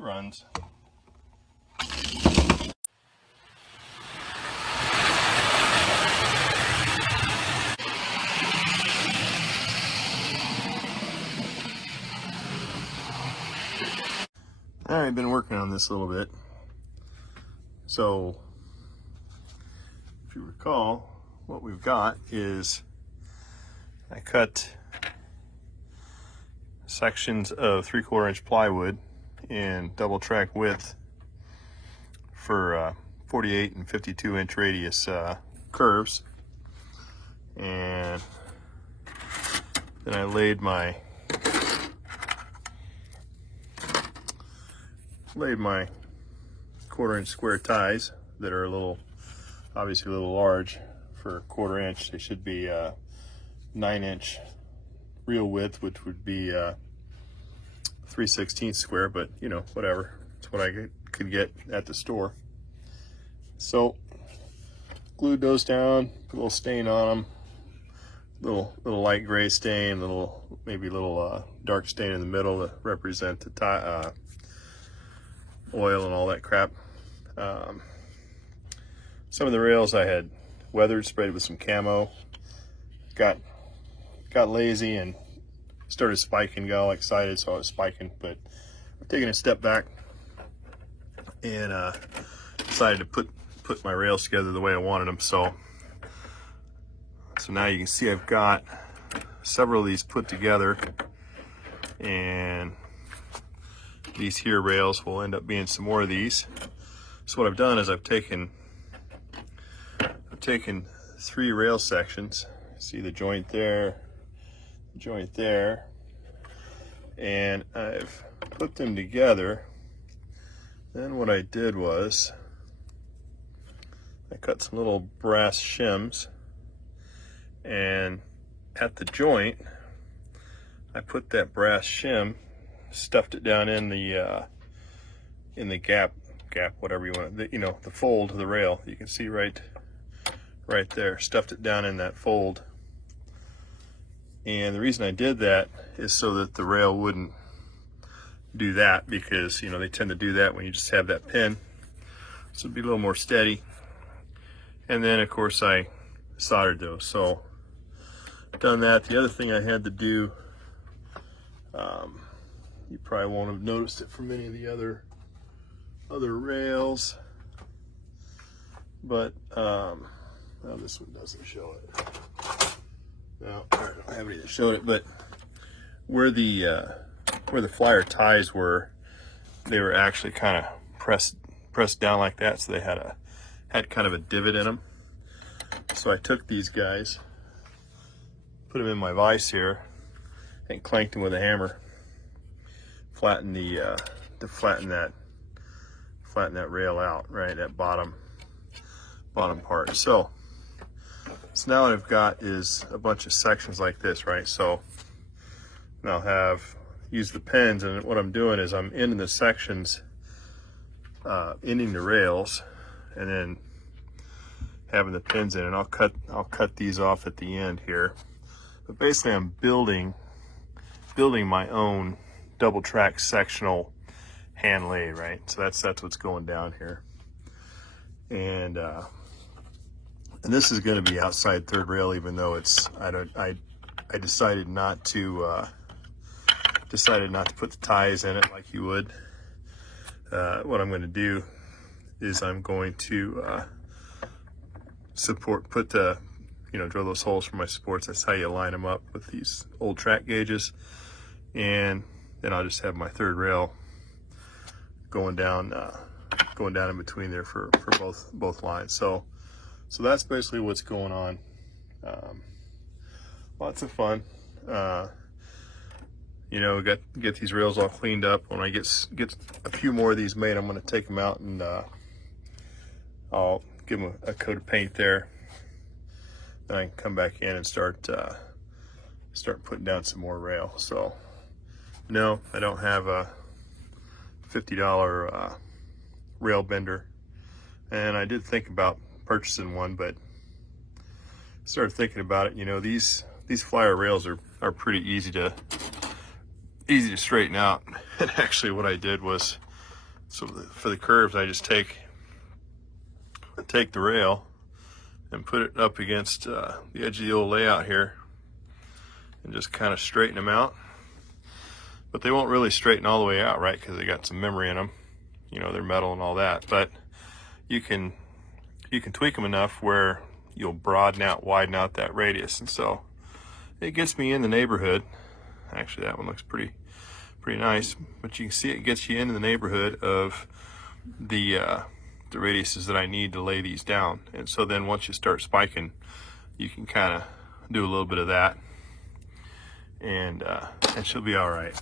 runs. I've been working on this a little bit. So, if you recall, what we've got is I cut sections of 3/4 inch plywood in double track width for 48 and 52 inch radius curves, and then I laid my 1/4 inch square ties that are obviously a little large for 1/4 inch. They should be 9 inch real width, which would be 3/16 square, but you know, whatever. It's what I could get at the store. So glued those down, put a little stain on them, little light gray stain, maybe a little dark stain in the middle to represent the tie, oil and all that crap. Some of the rails I had weathered, sprayed with some camo. Got lazy and started spiking, got all excited, so I was spiking, but I'm taking a step back and decided to put my rails together the way I wanted them. So now you can see I've got several of these put together, and these here rails will end up being some more of these. So what I've done is I've taken 3 rail sections. See the joint there, and I've put them together. Then what I did was I cut some little brass shims, and at the joint I put that brass shim, stuffed it down in the gap, whatever you want, the fold of the rail. You can see right there, stuffed it down in that fold. And the reason I did that is so that the rail wouldn't do that, because they tend to do that when you just have that pin. So it'd be a little more steady. And then of course I soldered those. So done that. The other thing I had to do, you probably won't have noticed it from any of the other rails, but well, this one doesn't show it. No, I don't have any that showed it, but where the flyer ties were, they were actually kind of pressed down like that, so they had kind of a divot in them. So I took these guys, put them in my vise here, and clanked them with a hammer. Flatten that rail out, right, that bottom part. So now what I've got is a bunch of sections like this, right? So now I'll use the pins, and what I'm doing is I'm ending the sections, ending the rails, and then having the pins in, and I'll cut these off at the end here. But basically I'm building my own double track sectional hand lathe, right? So that's what's going down here. And this is going to be outside third rail, even though I decided not to put the ties in it like you would. What I'm going to do is I'm going to drill those holes for my supports. That's how you line them up with these old track gauges, and then I'll just have my third rail going down in between there for both lines. So that's basically what's going on. Lots of fun. Get these rails all cleaned up. When I get a few more of these made, I'm going to take them out and I'll give them a coat of paint there. Then I can come back in and start putting down some more rail. So no, I don't have a $50 rail bender, and I did think about purchasing one, but started thinking about it. These flyer rails are pretty easy to straighten out. And actually what I did was So for the curves, I just take the rail and put it up against the edge of the old layout here and just kind of straighten them out. But they won't really straighten all the way out, right? Because they got some memory in them. You know, they're metal and all that. But you can tweak them enough where you'll broaden out, widen out that radius. And so it gets me in the neighborhood. Actually, that one looks pretty nice. But you can see it gets you into the neighborhood of the radiuses that I need to lay these down. And so then once you start spiking, you can kind of do a little bit of that, and she'll be all right.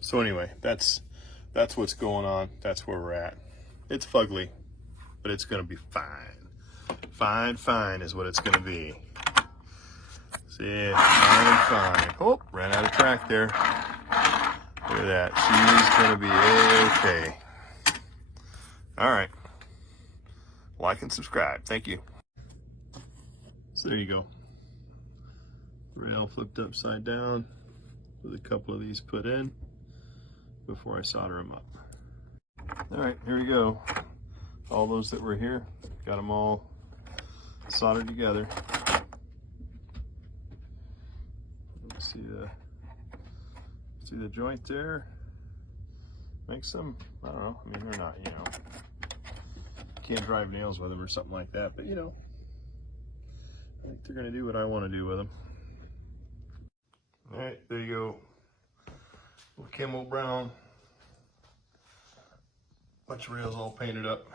So anyway, that's what's going on. That's where we're at. It's fugly, but it's gonna be fine. Fine is what it's gonna be. See, fine. Oh, ran out of track there. Look at that. She's gonna be okay. All right. Like and subscribe. Thank you. So there you go. Rail flipped upside down with a couple of these put in before I solder them up. All right, here we go. All those that were here, got them all soldered together. See the joint there? Makes them, I don't know, I mean, they're not, you know, can't drive nails with them or something like that, but you know, I think they're gonna do what I want to do with them. All right, there you go. Little Camo Brown. Bunch of rails all painted up.